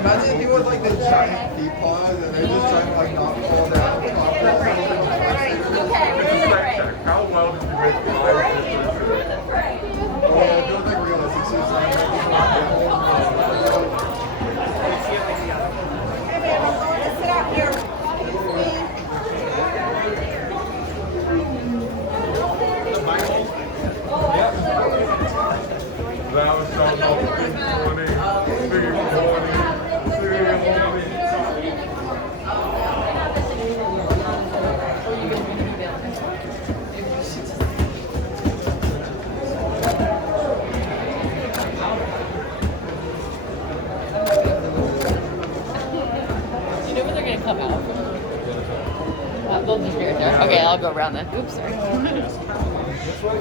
Imagine if he was like the giant peapaws and they're just trying to like not fall down. How well did you make the Oh, it feels like realistic suicide. Sit out here. That was so come out. They'll just be right there. Okay, I'll go around then. Oops, sorry. This way.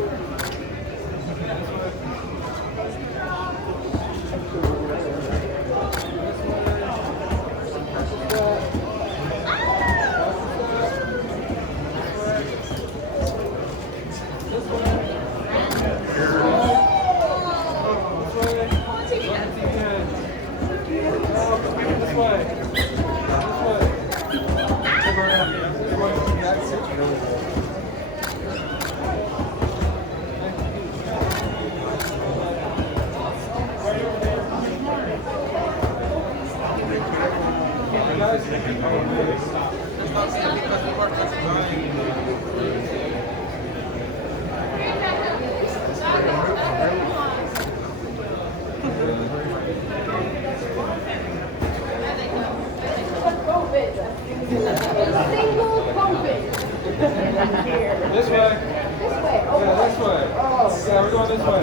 This way. Oh, yeah, this way. Oh, yeah, we're going this way.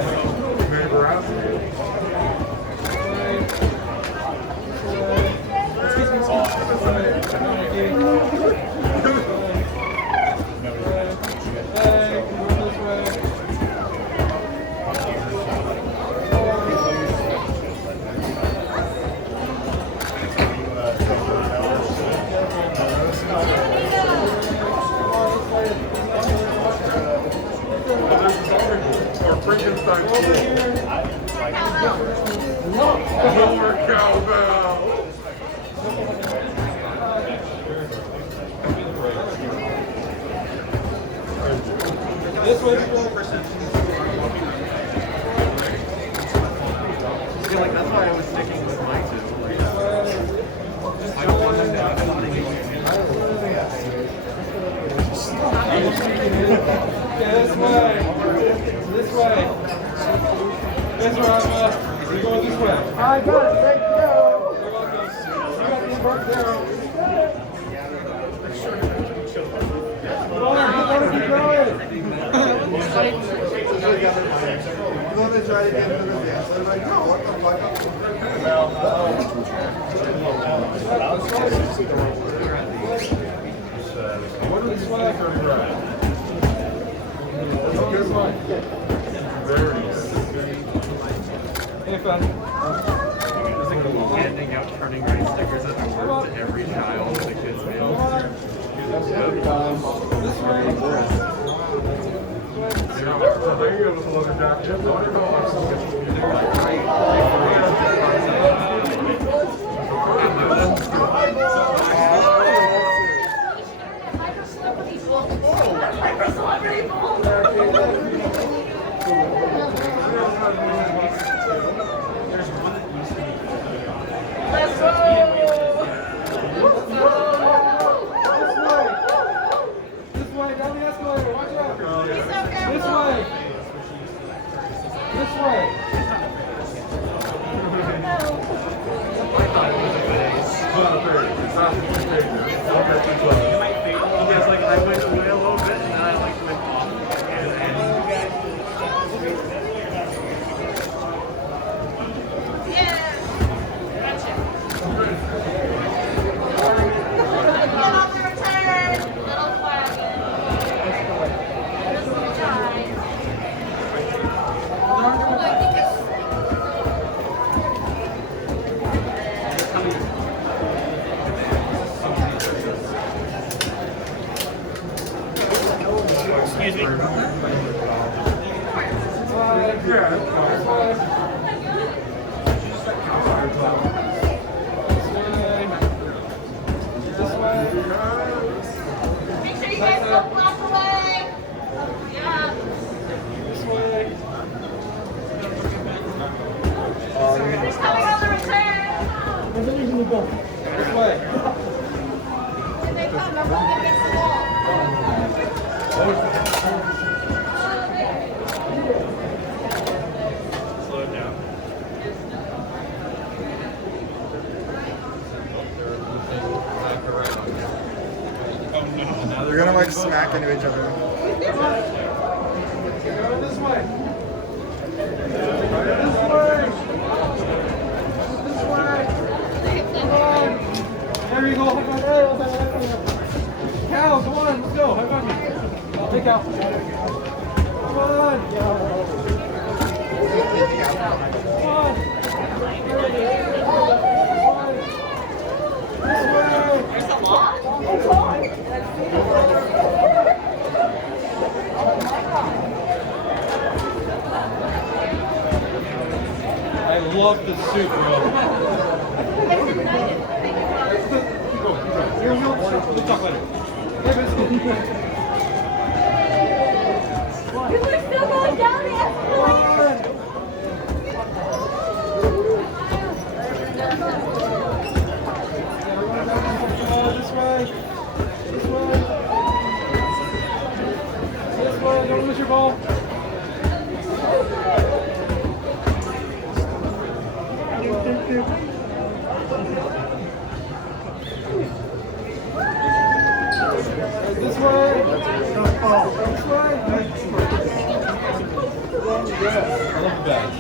More cowbell! This way. Yeah, like that's why I was sticking with my two. I don't want them down. This way. This way. This way, Rafa. We're going this way. I got it. Thank you. You're welcome. You got the front there. Come on, keep going. You want to try to get into the dance? They're like, no, what the fuck? What is this flag for? This one. Very good. Hey, fun. Handing out turning right stickers at the work to every child in the kids' meal. This way. Celebrity This way. This way. Because like I went away a little bit and then I like went off. Excuse me. Make sure you guys don't walk away. Yeah. This way. Who's coming on the return? This way. When they come, they're both against the wall. Slow it down. They're gonna like smack into each other. Go this way. This way. This way. Come on. There you go. High five. Hey, high five. Cal, come on. Let's go. High five me. Hey, Cal. Come on. Come on. This way. There's a lot. I love the suit, bro. We'll talk later. Hey, biscuit. We're still going down the escalator. This way. This way. This way. Don't lose your ball. This way. This way. I love the badge.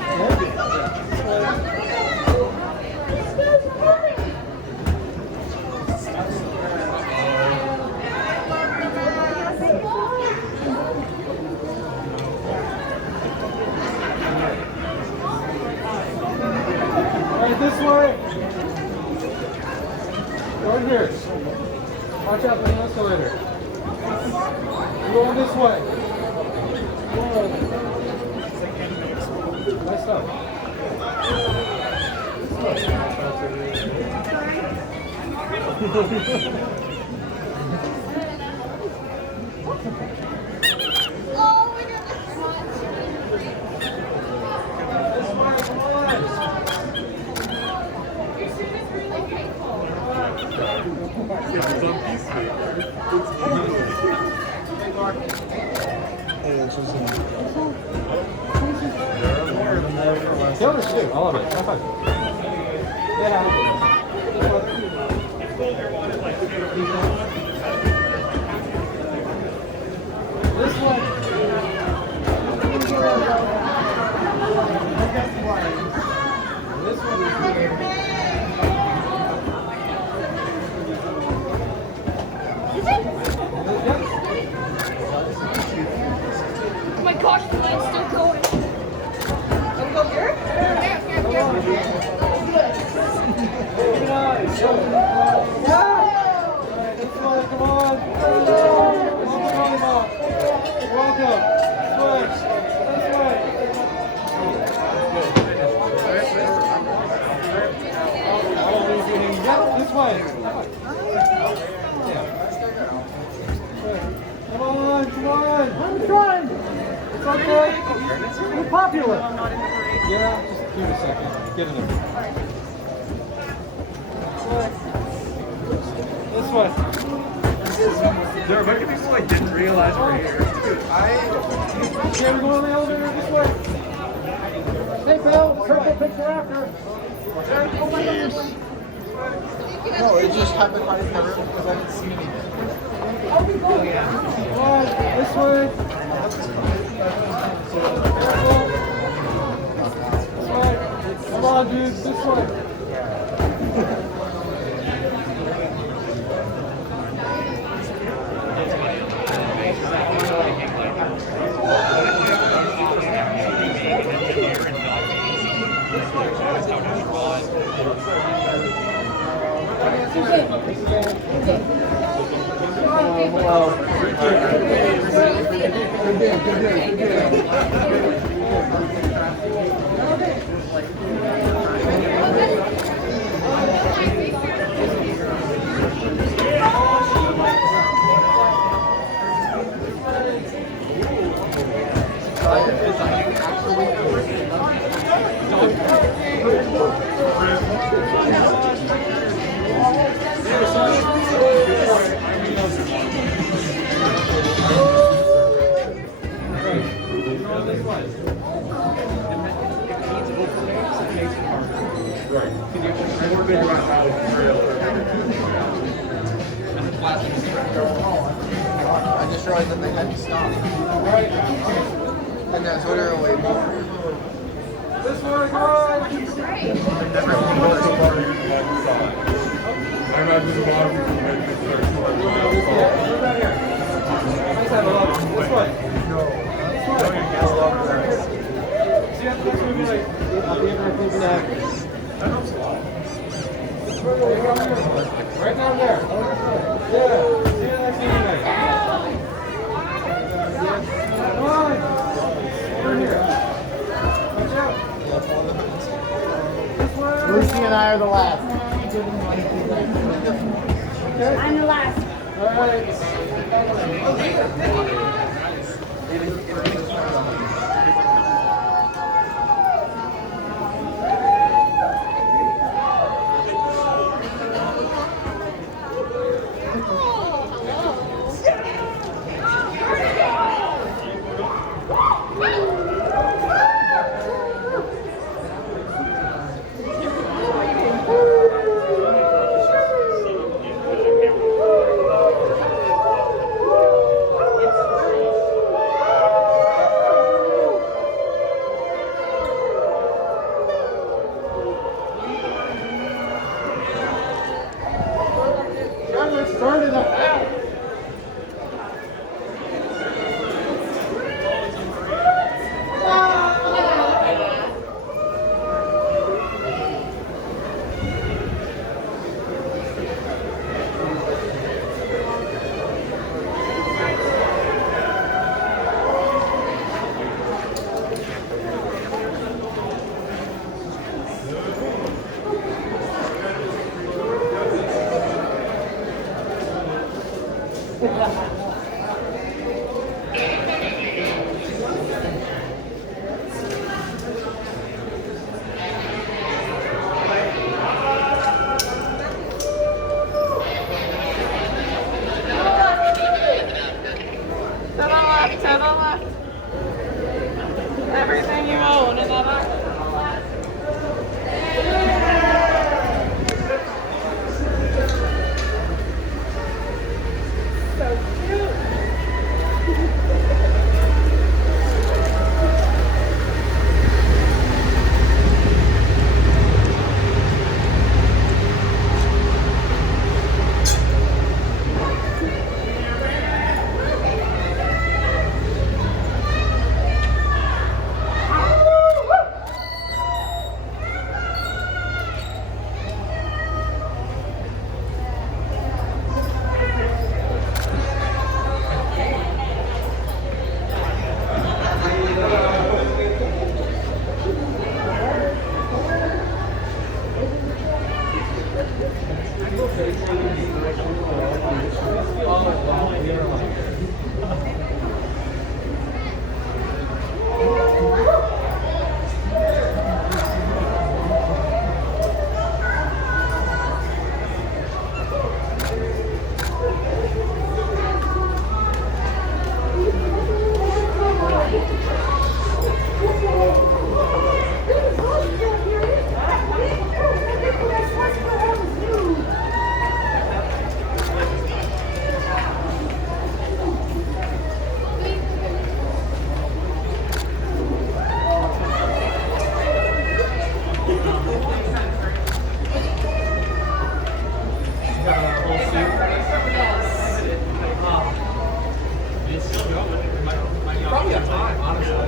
Alright, this way. Right here. Watch out for the escalator. We're going this way. Nice stuff. Killers too. I love it. High five. Yeah. This one. This one is here. Oh my gosh, the line's still going. Wanna go here? Come on. Welcome. Switch. This way. I'll leave you hanging. Yep, this way. Yeah. Come on, come on. I'm trying. It's okay. We're popular. Yeah, just give it a second. Get in there. This way. There are a bunch of people I didn't realize were here. Okay, we're going on the elevator this way. Hey, Bill, purple picture after. No, it just happened right in the room because I didn't see anything. Come on, this way. This way. Come on, dudes, this way. I just realized that they had to stop. And that's literally more. This way, guys. This way. Right down there. Yeah. See you next evening. Come on. Over here. Watch out. This way. Lucy and I are the last. Okay. I'm the last. All right. time, honestly.